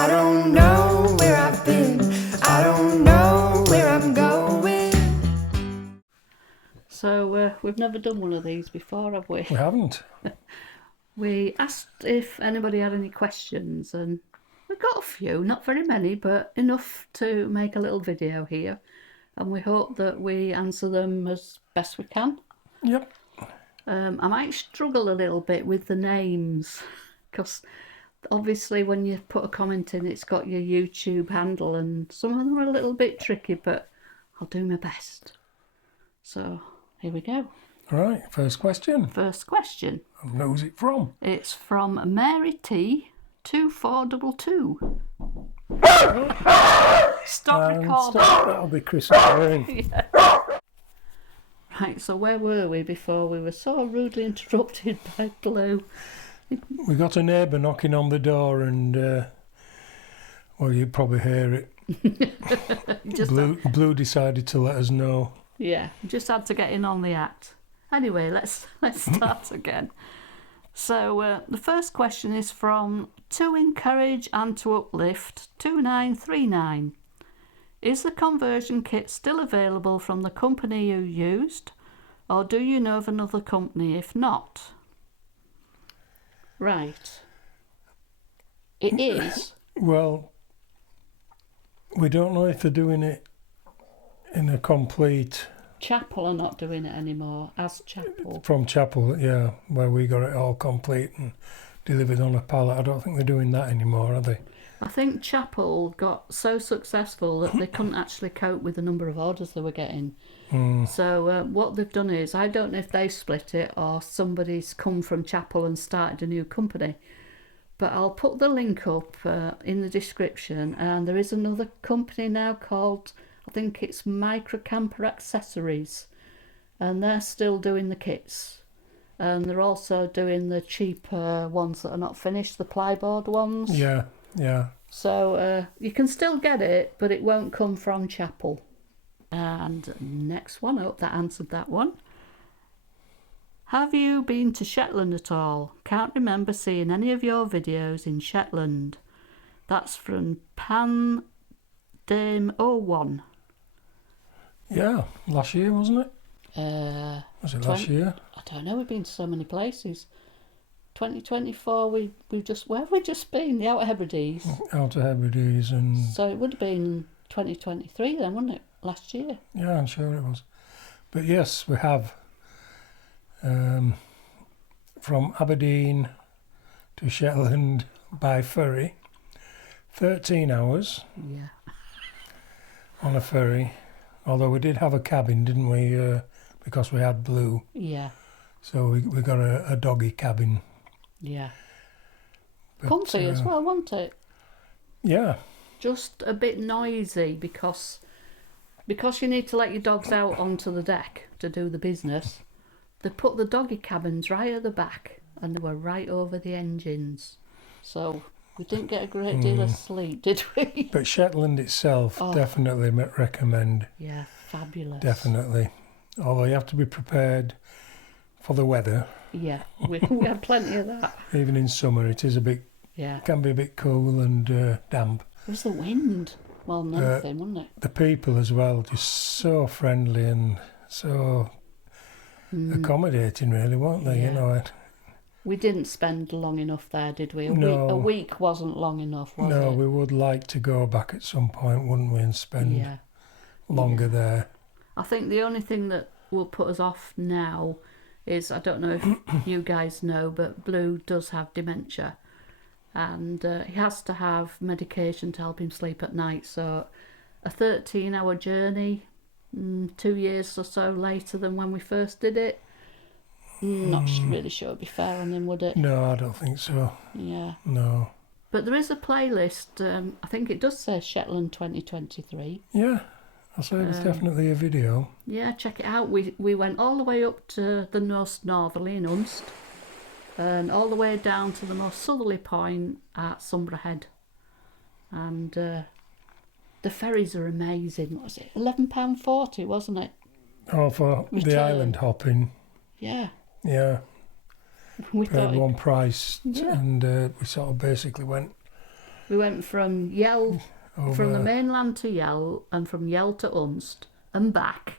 I don't know where I've been. I don't know where I'm going. So we've never done one of these before, have we? We haven't. We asked if anybody had any questions, and we got a few, not very many, but enough to make a little video here. And we hope that we answer them as best we can. Yep. I might struggle a little bit with the names, because obviously when you put a comment in, it's got your YouTube handle, and some of them are a little bit tricky, but I'll do my best. So here we go. All right, first question. First question. And who's it from? It's from Mary T 2422. Stop recording. That'll be Chris Warren. Yeah. Right, so where were we before we were so rudely interrupted by Blue? We got a neighbour knocking on the door and, well, you'd probably hear it. Blue decided to let us know. Yeah, just had to get in on the act. Anyway, let's start again. So the first question is from To Encourage and to Uplift 2939. Is the conversion kit still available from the company you used, or do you know of another company if not? Right. It is. Well, we don't know if they're doing it in a complete... Chapel are not doing it anymore, as Chapel. From Chapel, yeah, where we got it all complete and delivered on a pallet. I don't think they're doing that anymore, are they? I think Chapel got so successful that they couldn't actually cope with the number of orders they were getting. So what they've done is, I don't know if they split it or somebody's come from Chapel and started a new company, but I'll put the link up in the description, and there is another company now called, I think it's Microcamper Accessories, and they're still doing the kits. And they're also doing the cheaper ones that are not finished, the plyboard ones. Yeah. Yeah. So you can still get it, but it won't come from Chapel. And next one up, that answered that one. Have you been to Shetland at all? Can't remember seeing any of your videos in Shetland. That's from Pan Dame 01. Yeah, last year, wasn't it? Was it last year? I don't know, we've been to so many places. 2024, we've just, where have we just been? The Outer Hebrides. Outer Hebrides and... So it would have been 2023 then, wouldn't it? Last year. Yeah, I'm sure it was. But yes, we have. From Aberdeen to Shetland by ferry. 13 hours. Yeah. On a ferry. Although we did have a cabin, didn't we? Because we had Blue. Yeah. So we got a doggy cabin. Yeah. But, Comfy as well, wasn't it? Yeah. Just a bit noisy because you need to let your dogs out onto the deck to do the business. They put the doggy cabins right at the back, and they were right over the engines. So we didn't get a great deal of sleep, did we? But Shetland itself, definitely recommend. Yeah, fabulous. Definitely. Although you have to be prepared for the weather. Yeah, we had plenty of that. Even in summer, it is a bit. Yeah. Can be a bit cool and damp. It was the wind more than anything, wasn't it? The people as well, just so friendly and so accommodating, really, weren't they? Yeah. You know. We didn't spend long enough there, did we? No. A week wasn't long enough, was it? No, we would like to go back at some point, wouldn't we, and spend longer there. I think the only thing that will put us off now is, I don't know if you guys know, but Blue does have dementia, and he has to have medication to help him sleep at night. So a 13-hour journey, 2 years or so later than when we first did it, not really sure it'd be fair on him, would it? No, I don't think so. Yeah. No. But there is a playlist, I think it does say Shetland 2023. Yeah, I say there's definitely a video. Yeah, check it out. We went all the way up to the most northerly in Unst, and all the way down to the most southerly point at Sombra Head. And the ferries are amazing. What was it? £11.40, wasn't it? Oh, for Return. the island hopping. Yeah. Yeah. We Paid thought one price, and we sort of basically went We went from Yell, from the over. mainland to Yell, and from Yell to Unst, and back,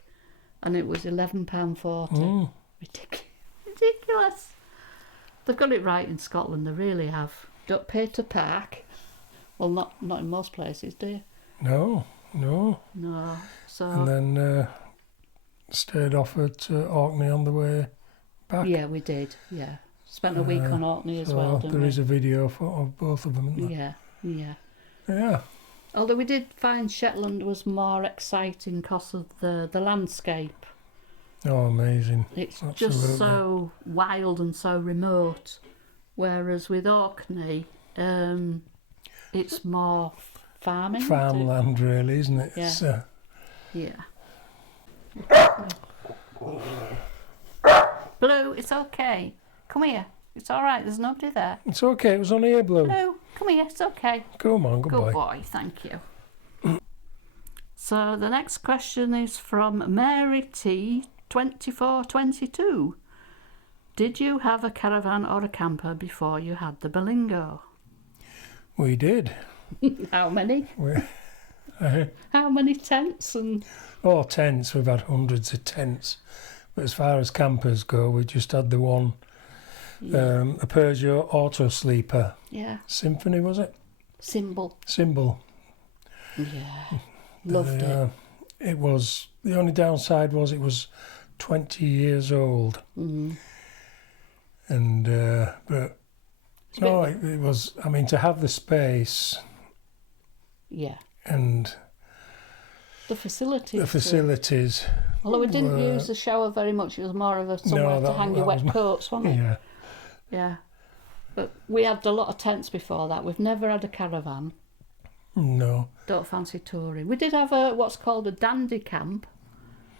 and it was £11.40. Ridiculous. They've got it right in Scotland, they really have. Don't pay to park. Well, not in most places, do you? No. No. So And then stayed off at Orkney on the way back. yeah, we did. Yeah, spent a week on Orkney as So well. Didn't there we? is a video of both of them, isn't there? Yeah. Yeah. Although we did find Shetland was more exciting because of the landscape. Oh, amazing. It's Absolutely. just so wild and so remote. Whereas with Orkney, it's more farming. Farmland, really, isn't it? Yeah. It's, Yeah. Blue, it's okay. Come here. It's all right. There's nobody there. it's okay, it was on here, Blue. Blue, come here. It's okay. Come on, good Good boy. boy. Thank you. So the next question is from Mary T. 2422. Did you have a caravan or a camper before you had the Berlingo? We did. How many? We, How many tents and? oh, tents. We've had hundreds of tents. But as far as campers go, we just had the one, a Peugeot Auto Sleeper. Yeah. Symphony, was it? Symbol. Symbol. Yeah. Loved it. It was, the only downside was it was 20 years old. Mm. And, but, no, it was, I mean, to have the space Yeah. and The facilities. the facilities. Although we didn't use the shower very much, it was more of a somewhere to hang your wet coats, wasn't it? Yeah. Yeah. But we had a lot of tents before that. We've never had a caravan. No. Don't fancy touring. We did have what's called a dandy camp,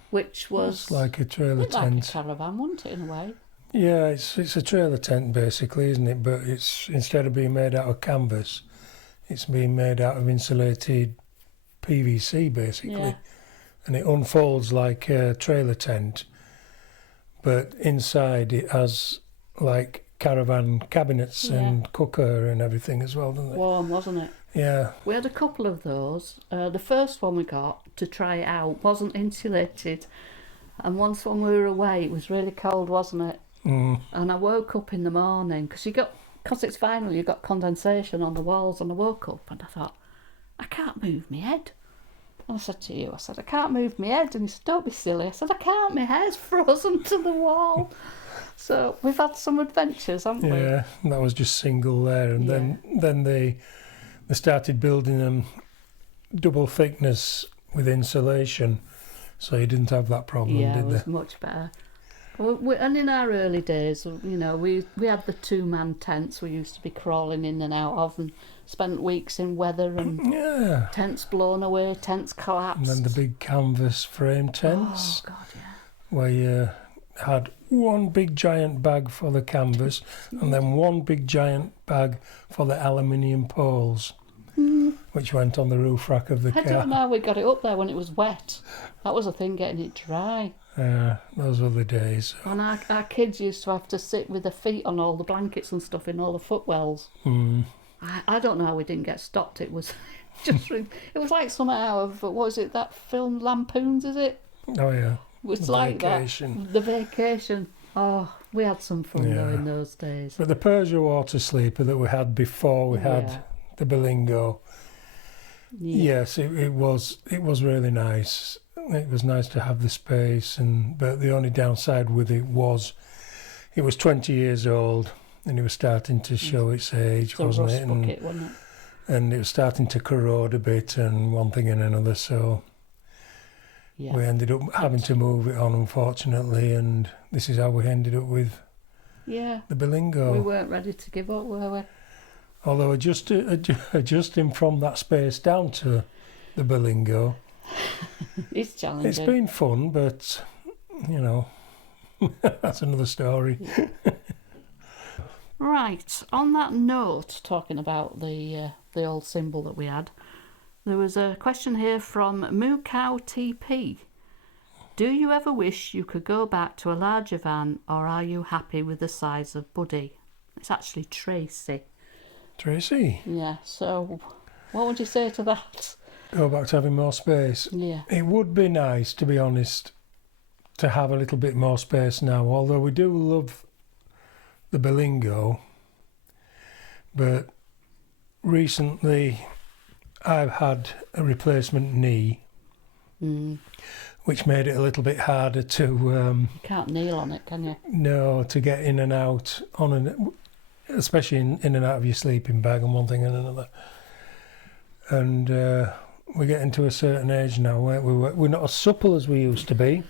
which was It's like a trailer like tent. a caravan, wasn't it, in a way? Yeah, it's a trailer tent basically, isn't it? But it's, instead of being made out of canvas, it's being made out of insulated PVC basically. Yeah. And it unfolds like a trailer tent, but inside it has like caravan cabinets and cooker and everything as well, doesn't it? Warm, wasn't it? Yeah. We had a couple of those. The first one we got to try it out wasn't insulated, and once when we were away, it was really cold, wasn't it? Mm. And I woke up in the morning because it's vinyl, you got condensation on the walls, and I woke up and I thought, I can't move my head. And I said to you, I can't move my head, and you said, don't be silly. I said, I can't, my hair's frozen to the wall. So we've had some adventures, haven't we? Yeah, that was just single there, and then they started building them double thickness with insulation, so you didn't have that problem, Yeah, did it was they? much better. And in our early days, you know, we had the two-man tents we used to be crawling in and out of, and spent weeks in weather, and Yeah. tents blown away, tents collapsed. And then the big canvas frame tents, Oh, God, yeah. where you had one big giant bag for the canvas and then one big giant bag for the aluminium poles, which went on the roof rack of the I car. don't know how we got it up there when it was wet. That was a thing, getting it dry. Those were the days. And our kids used to have to sit with their feet on all the blankets and stuff in all the footwells. Mm. I don't know how we didn't get stopped. It was just, it was like some out of, what was it, that film Lampoons, is it? Oh yeah. It was The like Vacation. that. The Vacation. Oh, we had some fun though Yeah. in those days. But the Peugeot water sleeper that we had before we had the Berlingo, yes, it was really nice. It was nice to have the space, but the only downside with it was 20 years old and it was starting to show its age, It's a wasn't rust it? bucket, wasn't it? And it was starting to corrode a bit and one thing and another, so Yeah. we ended up having to move it on, unfortunately, and this is how we ended up with Yeah. the Berlingo. We weren't ready to give up, were we? Although adjusting from that space down to the Berlingo, It's challenging. it's been fun, but, you know, that's another story. Right, on that note, talking about the old symbol that we had, there was a question here from Moo Cow TP. Do you ever wish you could go back to a larger van, or are you happy with the size of Buddy? It's actually Tracy. Tracy, Yeah, so what would you say to that? go back to having more space. Yeah. It would be nice, to be honest, to have a little bit more space now, although we do love the Berlingo. But recently I've had a replacement knee, which made it a little bit harder to You can't kneel on it, can you? to get in and out especially in and out of your sleeping bag and one thing and another. And we're getting to a certain age now where we're not as supple as we used to be.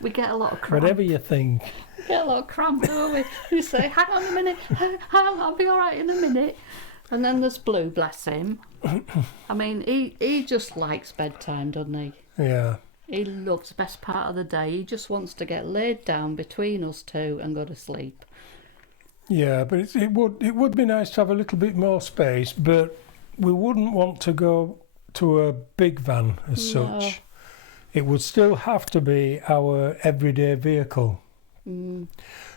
We get a lot of cramp. Whatever you think. We get a lot of cramp, don't we? You say, hang on a minute, I'll be all right in a minute. And then there's Blue, bless him. I mean, he just likes bedtime, doesn't he? Yeah. He loves the best part of the day. He just wants to get laid down between us two and go to sleep. Yeah, but it would be nice to have a little bit more space, but we wouldn't want to go to a big van as No. such. It would still have to be our everyday vehicle.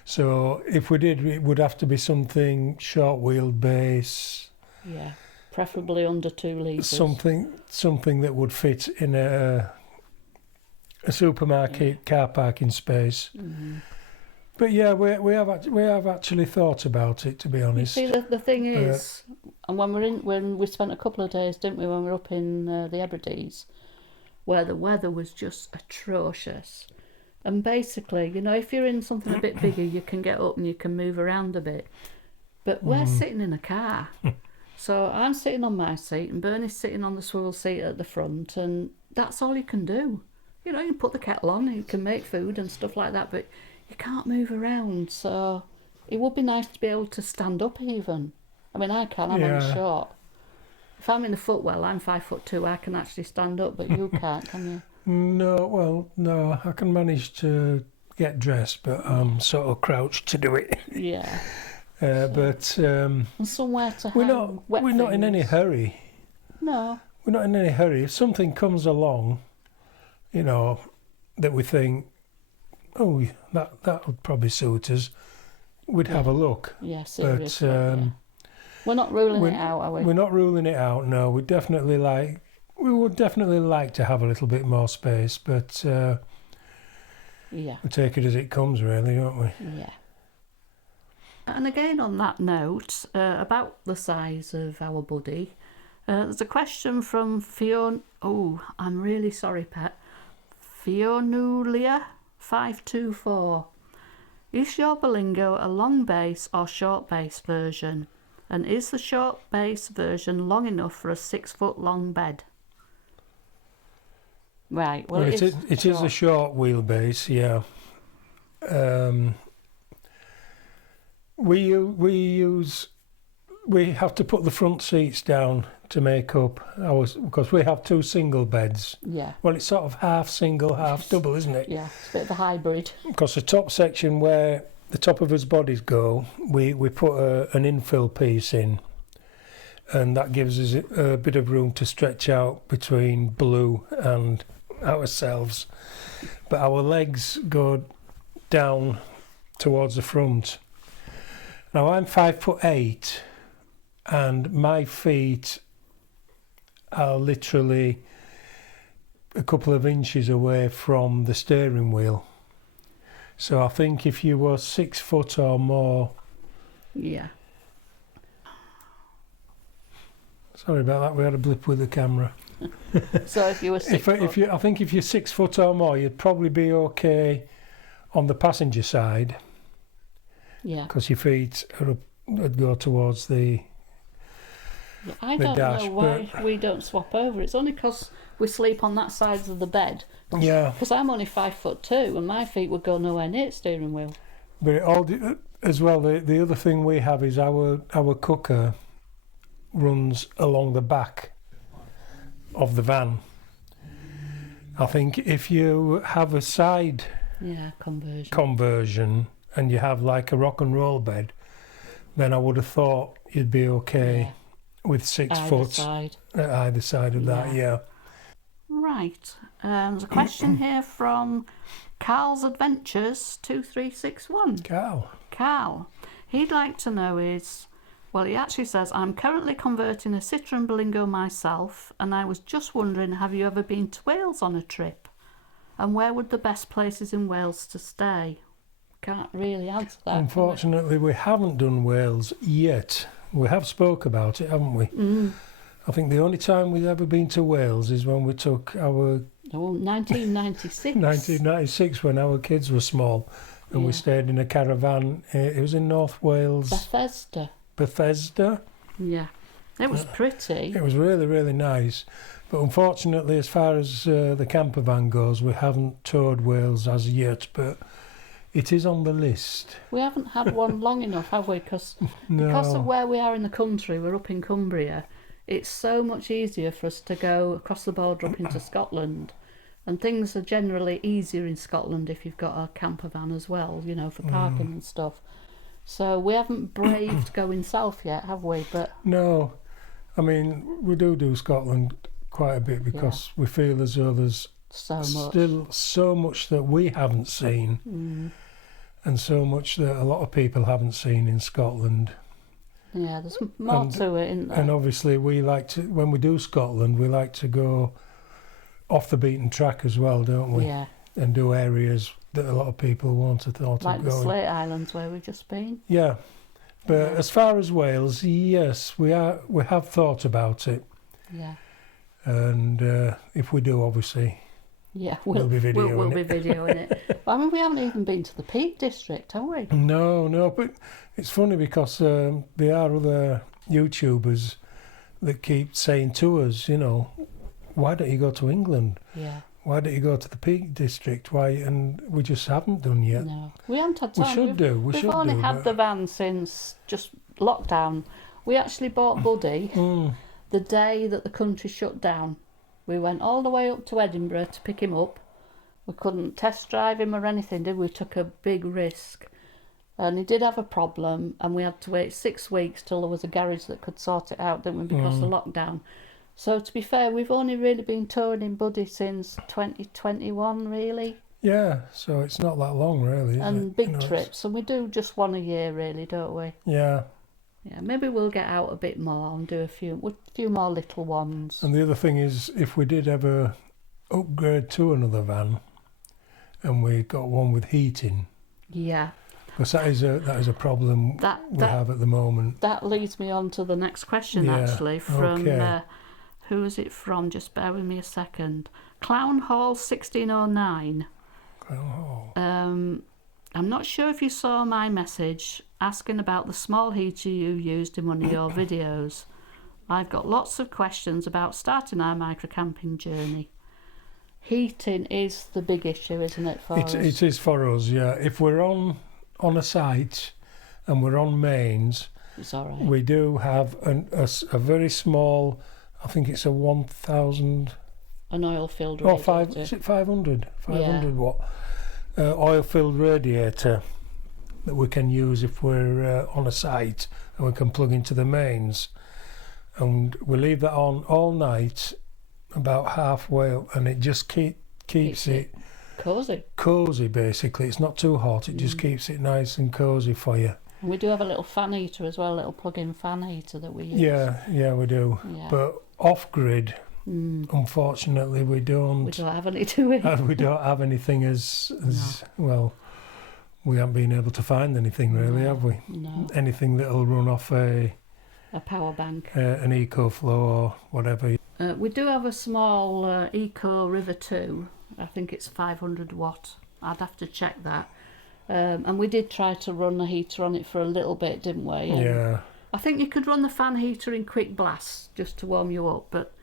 So if we did, it would have to be something short wheelbase. Yeah, preferably under 2 litres. Something that would fit in a supermarket car parking space. But yeah, we have actually thought about it, to be honest. You see, the thing is, and when we spent a couple of days, didn't we, when we were up in the Hebrides, where the weather was just atrocious. And basically, you know, if you're in something a bit bigger, you can get up and you can move around a bit. But we're sitting in a car. So I'm sitting on my seat and Bernie's sitting on the swivel seat at the front, and that's all you can do. You know, you can put the kettle on and you can make food and stuff like that, but you can't move around. So it would be nice to be able to stand up even. I mean, I can, I'm only short. If I'm in the footwell, I'm 5'2", I can actually stand up, but you can't, can you? No, I can manage to get dressed, but I'm sort of crouched to do it. Yeah. But And somewhere to we're hang wet not in any things. hurry. No. We're not in any hurry. If something comes along, you know, that we think, oh, that would probably suit us, we'd have a look. Yeah, seriously. But we're not ruling it out, are we? We're not ruling it out. No, we would definitely like to have a little bit more space, but we take it as it comes, really, don't we? Yeah. And again, on that note, about the size of our buddy, there's a question from Fiona. Oh, I'm really sorry, Pet. Fionulia 524. Is your Berlingo a long base or short base version? And is the short base version long enough for a 6 foot long bed? Right, well, it is a short wheelbase, yeah. We have to put the front seats down to make up ours, because we have 2 single beds. Yeah. Well, it's sort of half single, half double, isn't it? Yeah, it's a bit of a hybrid. Because the top section where the top of his bodies go, we put an infill piece in, and that gives us a bit of room to stretch out between Blue and ourselves. But our legs go down towards the front. Now I'm 5'8", and my feet are literally a couple of inches away from the steering wheel. So I think if you were 6 foot or more... Yeah. Sorry about that, we had a blip with the camera. So if you were 6 foot... I think if you're 6 foot or more, you'd probably be okay on the passenger side. Yeah. Because your feet would go towards the I the don't dash, know why we don't swap over. It's only because we sleep on that side of the bed. Yeah. Because I'm only 5'2", and my feet would go nowhere near the steering wheel. But it all as well, the other thing we have is our cooker runs along the back of the van. I think if you have a side conversion and you have like a rock and roll bed, then I would have thought you'd be okay with 6 foot at either side of that. Yeah. Right. There's a question here from Carl's Adventures 2361. Carl. He'd like to know is, Well, he actually says, I'm currently converting a Citroen Berlingo myself, and I was just wondering, have you ever been to Wales on a trip? And where would the best places in Wales to stay? Can't really answer that. Unfortunately, we haven't done Wales yet. We have spoke about it, haven't we? I think the only time we've ever been to Wales is when we took our 1996. 1996, when our kids were small, and we stayed in a caravan. It was in North Wales. Bethesda. Yeah, it was pretty. It was really, really nice. But unfortunately, as far as the camper van goes, we haven't toured Wales as yet, but it is on the list. We haven't had one long enough, have we? Because of where we are in the country, we're up in Cumbria, it's so much easier for us to go across the border up into Scotland. And things are generally easier in Scotland if you've got a camper van as well, you know, for parking and stuff. So we haven't braved going south yet, have we? But no, I mean, we do Scotland quite a bit because we feel as though there's still so much that we haven't seen and so much that a lot of people haven't seen in Scotland. Yeah, there's more to it, isn't there? And obviously we like to, when we do Scotland, we like to go off the beaten track as well, don't we? Yeah. And do areas that a lot of people won't have thought of going. Like the Slate Islands where we've just been. Yeah. But as far as Wales, yes, we have thought about it. Yeah. And if we do, obviously, we'll be videoing it. We'll be videoing it. Well, I mean, we haven't even been to the Peak District, have we? No, but it's funny because there are other YouTubers that keep saying to us, you know, why don't you go to England? Yeah. Why don't you go to the Peak District? Why? And we just haven't done yet. No, we haven't had time. We should do. We've only had the van since just lockdown. We actually bought Buddy the day that the country shut down. We went all the way up to Edinburgh to pick him up. We couldn't test drive him or anything, did we? We took a big risk. And he did have a problem, and we had to wait 6 weeks till there was a garage that could sort it out, didn't we, because of lockdown. So to be fair, we've only really been touring in Buddy since 2021, really. Yeah, so it's not that long, really, is and it? big trips, and we do just one a year, really, don't we? Yeah. Yeah, maybe we'll get out a bit more and do a few more little ones. And the other thing is, if we did ever upgrade to another van, and we got one with heating. Yeah. Because that is a problem we have at the moment. That leads me on to the next question, actually, from who is it from? Just bear with me a second. Clown Hall 1609. I'm not sure if you saw my message asking about the small heater you used in one of your videos. I've got lots of questions about starting our microcamping journey. Heating is the big issue, isn't it, for us? It is for us, yeah. If we're on a site and we're on mains, it's all right. We do have a very small, I think it's a 1,000... An oil-filled radiator. Is it 500? 500 watt oil-filled radiator that we can use if we're on a site and we can plug into the mains. And we leave that on all night, about halfway up, and it just keeps it cosy, basically. It's not too hot, it just keeps it nice and cosy for you. And we do have a little fan heater as well, a little plug-in fan heater that we use. Yeah, we do. Yeah. But off-grid, unfortunately, we don't. We don't have any, do we? We don't have anything as well. We haven't been able to find anything really, have we? No. Anything that'll run off a power bank, an EcoFlow or whatever. We do have a small Eco River 2. I think it's 500 watt. I'd have to check that. And we did try to run a heater on it for a little bit, didn't we? And yeah. I think you could run the fan heater in quick blasts just to warm you up, but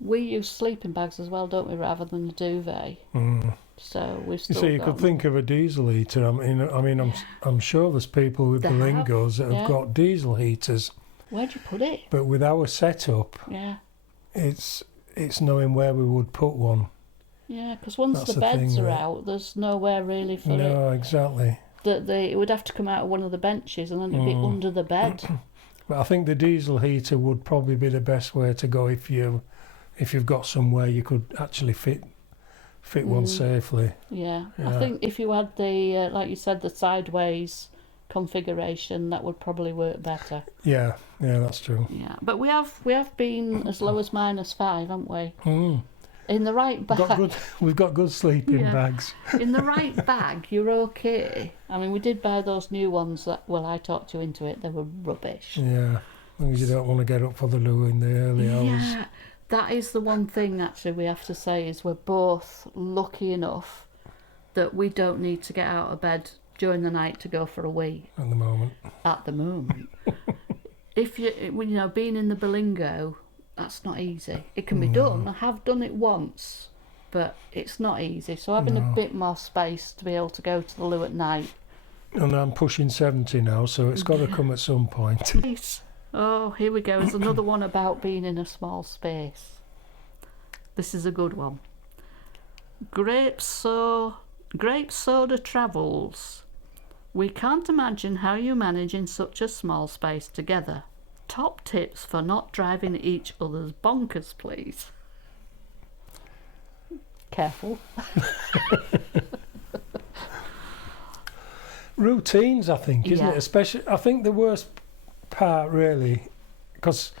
we use sleeping bags as well, don't we, rather than a duvet. So we've still. You could think of a diesel heater. I'm sure there's people with Berlingos that have got diesel heaters. Where'd you put it? But with our setup, it's knowing where we would put one. Yeah, because once the beds are out, there's nowhere really for it. No, exactly. It would have to come out of one of the benches and then it'd be under the bed. But I think the diesel heater would probably be the best way to go if you've got somewhere you could actually fit one safely. Yeah, I think if you had the like you said, the sideways configuration, that would probably work better. Yeah, that's true. Yeah, but we have been as low as -5, haven't we? Mm. In the right bag. We've got good sleeping Yeah. bags. In the right bag, you're okay. I mean, we did buy those new ones that, well, I talked you into it. They were rubbish. Yeah, as long as you don't want to get up for the loo in the early hours. Yeah, that is the one thing actually we have to say is we're both lucky enough that we don't need to get out of bed during the night to go for a wee. At the moment. At the moment. If being in the Belingo, that's not easy. It can be done. I have done it once, but it's not easy. So having a bit more space to be able to go to the loo at night. And I'm pushing 70 now, so it's got to come at some point. Nice. Oh, here we go. There's another one about being in a small space. This is a good one. Grape Soda Travels. We can't imagine how you manage in such a small space together. Top tips for not driving each other's bonkers, please. Careful. Routines, I think, isn't Yeah. it? Especially, I think the worst part, really, because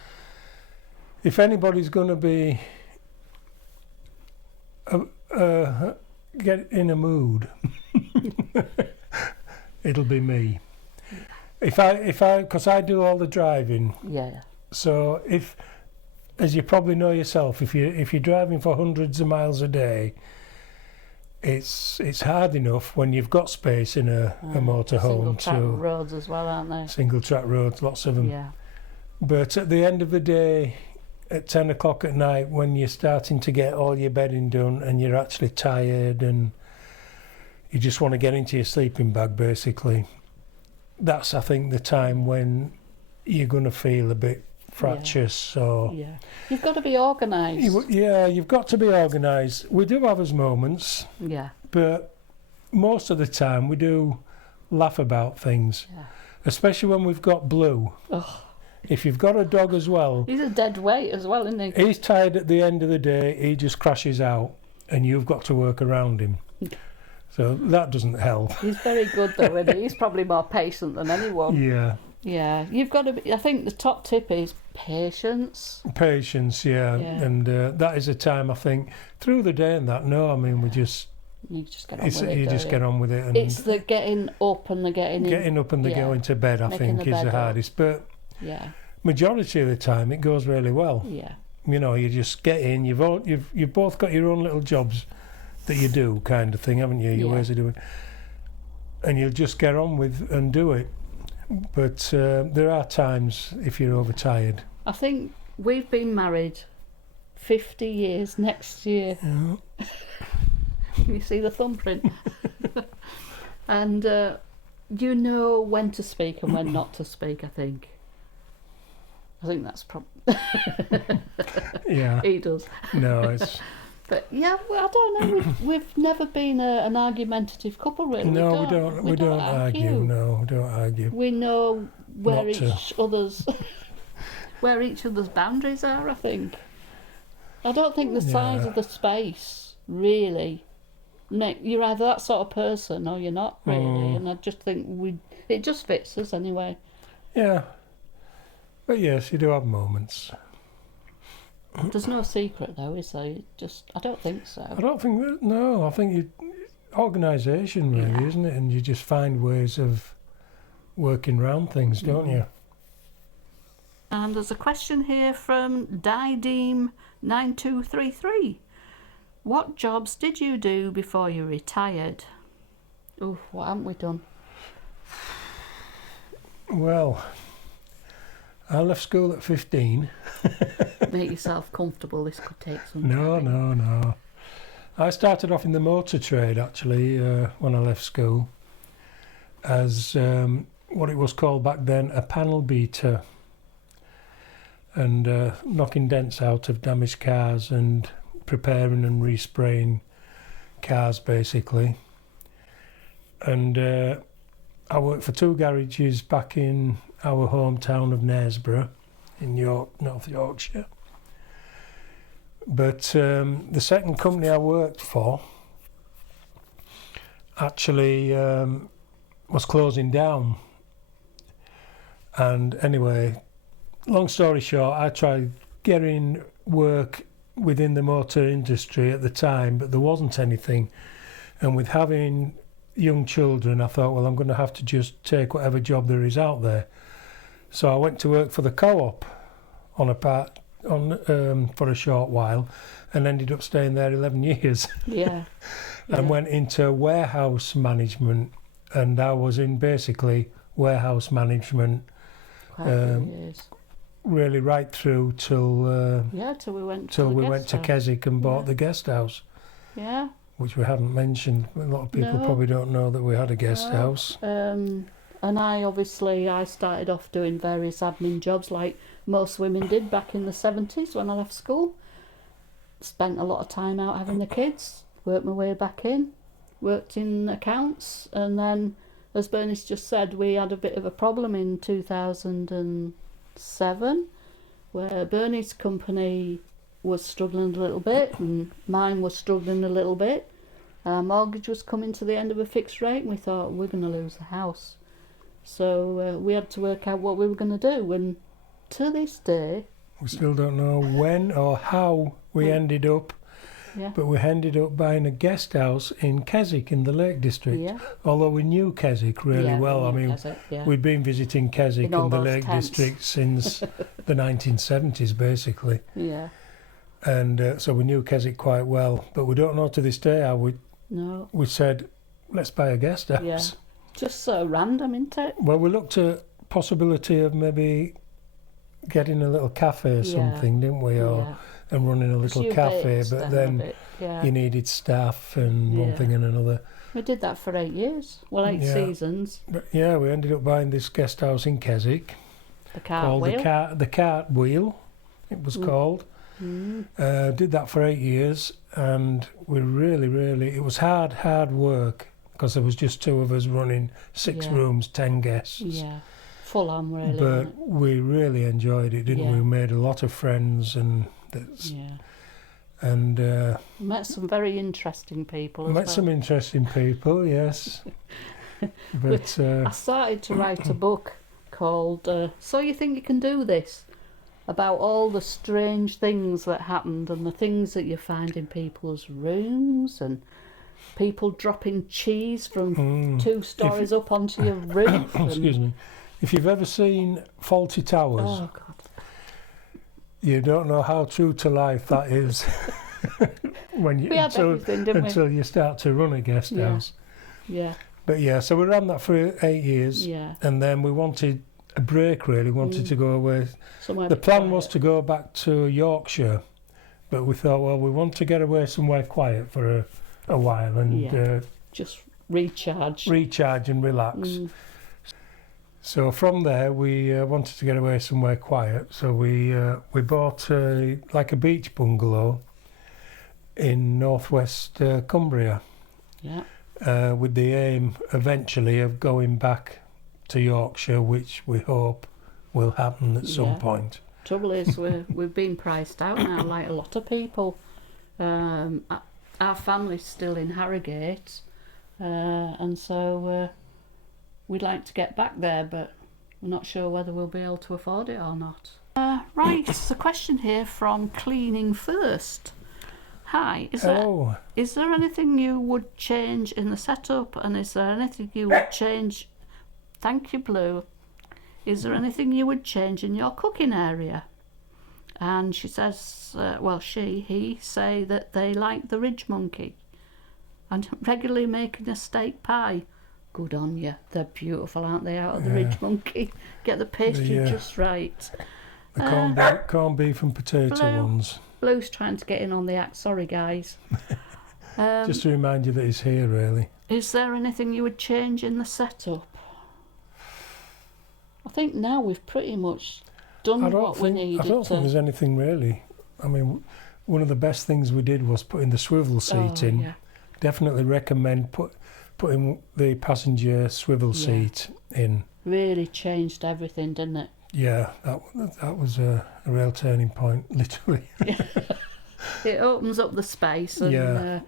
if anybody's going to be get in a mood, it'll be me. Because I do all the driving. Yeah. So as you probably know yourself, if you're driving for hundreds of miles a day, it's hard enough when you've got space in a motorhome. Single track roads as well, aren't they? Single track roads, lots of them. Yeah. But at the end of the day, at 10 o'clock at night, when you're starting to get all your bedding done and you're actually tired and you just want to get into your sleeping bag, basically, that's, I think, the time when you're going to feel a bit fractious. So yeah, you've got to be organised. You've got to be organised. We do have us moments, Yeah. but most of the time we do laugh about things, Yeah. especially when we've got Blue. Oh, If you've got a dog as well, he's a dead weight as well, isn't he? he's tired at the end of the day, he just crashes out and you've got to work around him. So that doesn't help. He's very good though, isn't he? He's probably more patient than anyone. Yeah. Yeah, you've got to be, I think the top tip is patience. Patience, yeah. And that is a time, I think, through the day and that, we just... You just get on with it. You just get on with it. And it's the getting up and the getting up and the going to bed, I Making think, the is bed the up. hardest. But Yeah. majority of the time, it goes really well. Yeah. You just get in. You've both got your own little jobs that you do, kind of thing, haven't you? Your ways of doing, and you'll just get on with and do it. But there are times if you're overtired. I think we've been married 50 years next year. Yeah. You see the thumbprint. And you know when to speak and when not to speak, I think. I think that's Yeah. he does. No, it's... But yeah, well, I don't know. We've never been an argumentative couple, really. No, we don't argue. No, we don't argue. We know where Not to. where each other's boundaries are, I think. I don't think the size of the space really you're either that sort of person or you're not really, and I just think it just fits us anyway. Yeah. But yes, you do have moments. There's no secret though, is there? I don't think so. I don't think that, no, I think organisation really, isn't it? And you just find ways of working around things, don't you? And there's a question here from Dideem9233. What jobs did you do before you retired? Oh, what haven't we done? Well, I left school at 15. Make yourself comfortable, this could take some No, time. no. I started off in the motor trade actually when I left school as what it was called back then, a panel beater, and knocking dents out of damaged cars and preparing and respraying cars basically. And I worked for 2 garages back in our hometown of Knaresborough in North Yorkshire. But the second company I worked for actually was closing down, And anyway, long story short, I tried getting work within the motor industry at the time, but there wasn't anything. And with having young children, I thought, well, I'm going to have to just take whatever job there is out there. So I went to work for the co-op for a short while, and ended up staying there 11 years. Yeah. And went into warehouse management, and I was in basically warehouse management Years. really right through till Till we went to Keswick and bought Yeah. the guest house, Yeah. which we haven't mentioned. A lot of people No. probably don't know that we had a guest No. house. And I started off doing various admin jobs like most women did back in the 70s when I left school. Spent a lot of time out having the kids, worked my way back in, worked in accounts, and then, as Bernice just said, we had a bit of a problem in 2007 where Bernie's company was struggling a little bit and mine was struggling a little bit. Our mortgage was coming to the end of a fixed rate and we thought we're going to lose the house. So we had to work out what we were going to do, and to this day... We still don't know when or how we ended up, but we ended up buying a guest house in Keswick in the Lake District. Yeah. Although we knew Keswick really well. I mean, we'd been visiting Keswick and the Lake District since the 1970s, basically. Yeah. And so we knew Keswick quite well. But we don't know to this day how we said, let's buy a guest house. Yeah. Just so random, isn't it? Well, we looked at possibility of maybe getting a little cafe or something, didn't we? And running a little cafe, but then you needed staff and one thing and another. We did that for 8 years. Well, 8 seasons. But yeah, we ended up buying this guest house in Keswick. The Cartwheel. The Cartwheel, it was called. Did that for 8 years, and we really, it was hard work, because there was just 2 of us running 6 rooms, 10 guests. Yeah, full on really. But we really enjoyed it, didn't we? We made a lot of friends, and met some very interesting people. Met some interesting people, yes. But I started to write a book called "So You Think You Can Do This," about all the strange things that happened and the things that you find in people's rooms, and people dropping cheese from 2 stories up onto your roof. Excuse me. If you've ever seen Faulty Towers, oh God, you don't know how true to life that is. When you until you start to run a guest house. Yeah. But so we ran that for 8 years. Yeah. And then we wanted a break, really. Wanted to go away. Somewhere the plan was to go back to Yorkshire, but we thought, well, we want to get away somewhere quiet for a while and just recharge and relax. So from there we wanted to get away somewhere quiet, so we bought like a beach bungalow in northwest Cumbria, with the aim eventually of going back to Yorkshire, which we hope will happen at some point. Trouble is we've been priced out now, like a lot of people. Our family's still in Harrogate, and so we'd like to get back there, but we're not sure whether we'll be able to afford it or not. Right, there's a question here from Cleaning First. Hi, is there anything you would change in the setup, and is there anything you would change... Thank you, Blue. Is there anything you would change in your cooking area? And she says, he say that they like the ridge monkey and regularly making a steak pie. Good on you. They're beautiful, aren't they, out of the ridge monkey? Get the pastry just right. The corned beef and potato ones. Blue's trying to get in on the act. Sorry, guys. Just to remind you that he's here, really. Is there anything you would change in the setup? I think now we've pretty much done what we needed. I don't think there's anything really. I mean, one of the best things we did was putting the swivel seat in. Yeah. Definitely recommend putting the passenger swivel seat in. Really changed everything, didn't it? Yeah, that was a real turning point, literally. It opens up the space, and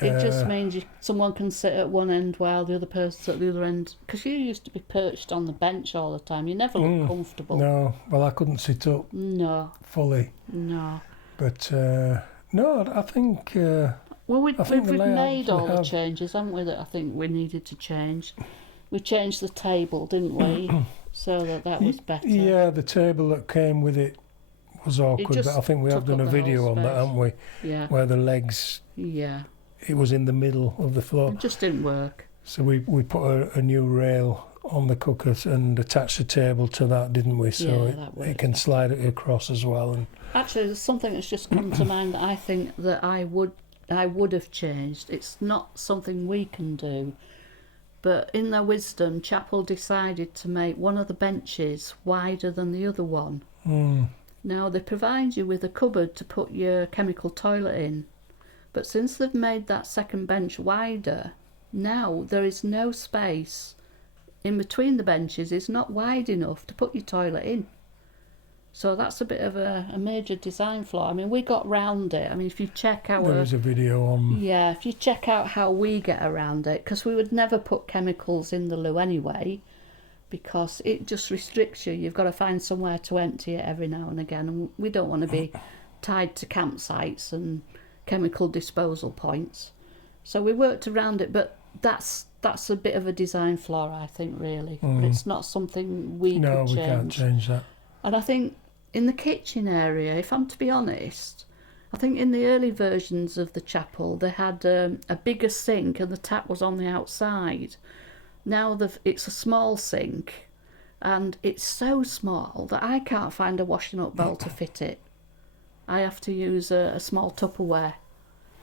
It just means someone can sit at one end while the other person's at the other end. Because you used to be perched on the bench all the time. You never looked comfortable. No, well, I couldn't sit up fully. No. But no, I think. Well, we've made all the have. changes, haven't we? That I think we needed to change. We changed the table, didn't we? So that was better. Yeah, the table that came with it was awkward, but I think we have done a video on that, haven't we? Yeah. Where the legs. Yeah. It was in the middle of the floor. It just didn't work. So we put a new rail on the cookers and attached the table to that, didn't we? So it can slide it across as well. And actually, there's something that's just come to mind that I think that I would have changed. It's not something we can do, but in their wisdom, Chapel decided to make one of the benches wider than the other one. Now they provide you with a cupboard to put your chemical toilet in, but since they've made that second bench wider, now there is no space in between the benches. It's not wide enough to put your toilet in. So that's a bit of a major design flaw. I mean, we got round it. I mean, if you check our... There is a video on... Yeah, if you check out how we get around it, because we would never put chemicals in the loo anyway, because it just restricts you. You've got to find somewhere to empty it every now and again, and we don't want to be tied to campsites and chemical disposal points. So we worked around it, but that's a bit of a design flaw, I think, really. But it's not something we could change. No, we can't change that. And I think in the kitchen area, if I'm to be honest, I think in the early versions of the Chapel, they had a bigger sink and the tap was on the outside. Now it's a small sink, and it's so small that I can't find a washing up bowl to fit it. I have to use a small Tupperware.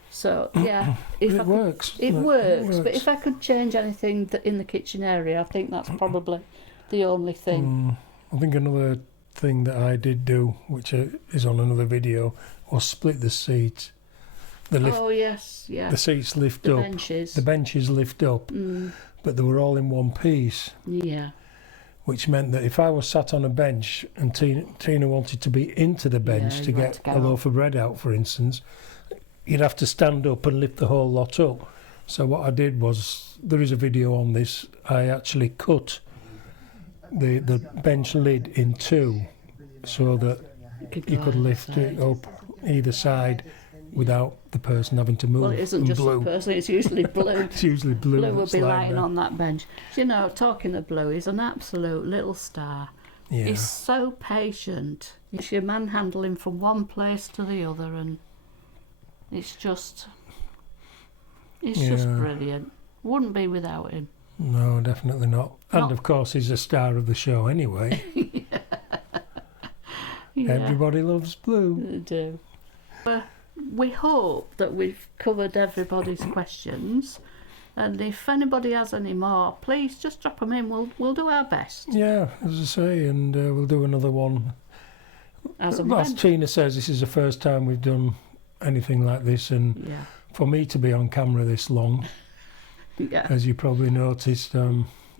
So yeah, it works. It works. But if I could change anything in the kitchen area, I think that's probably the only thing. I think another thing that I did do, which is on another video, was split the seats. Oh yes, yeah. The seats lift up. The benches lift up, but they were all in one piece. Yeah. Which meant that if I was sat on a bench and Tina wanted to be into the bench to get a loaf of bread out, for instance, you'd have to stand up and lift the whole lot up. So what I did was, there is a video on this, I actually cut the bench lid in two so that you could lift it up either side without the person having to move. Well, it isn't just the person, it's usually Blue. It's usually Blue. Blue will be lying on that bench. You know, talking of Blue, he's an absolute little star. Yeah. He's so patient. You manhandle him from one place to the other, and it's just brilliant. Wouldn't be without him. No, definitely not. And of course, he's a star of the show anyway. Yeah. Everybody loves Blue. They do. We hope that we've covered everybody's questions, and if anybody has any more, please just drop them in. We'll do our best. Yeah, as I say, and we'll do another one. As Tina says, this is the first time we've done anything like this, and for me to be on camera this long, as you probably noticed,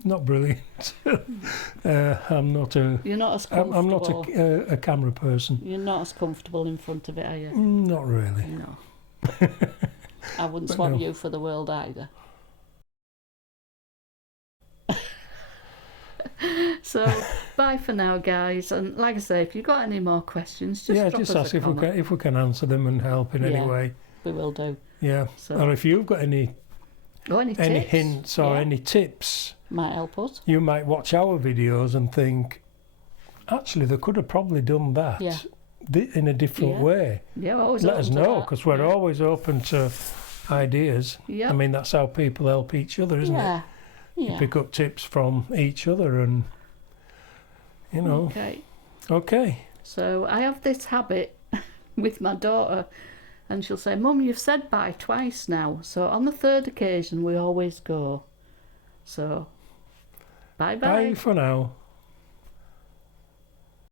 not brilliant. I'm not a. You're not as comfortable. I'm not a camera person. You're not as comfortable in front of it, are you? Not really. No. I wouldn't swap you for the world either. So bye for now, guys. And like I say, if you've got any more questions, just drop us ask a comment. if we can answer them and help in any way. We will do. Yeah. So. Or if you've got any hints or any tips, might help us. You might watch our videos and think, actually, they could have probably done that in a different way. Yeah, always let us know, because we're always open to ideas. I mean, that's how people help each other, isn't it? Yeah. You pick up tips from each other, and you know. Okay. So I have this habit with my daughter, and she'll say, "Mum, you've said bye twice now." So on the third occasion, we always go. So, bye-bye. Bye for now.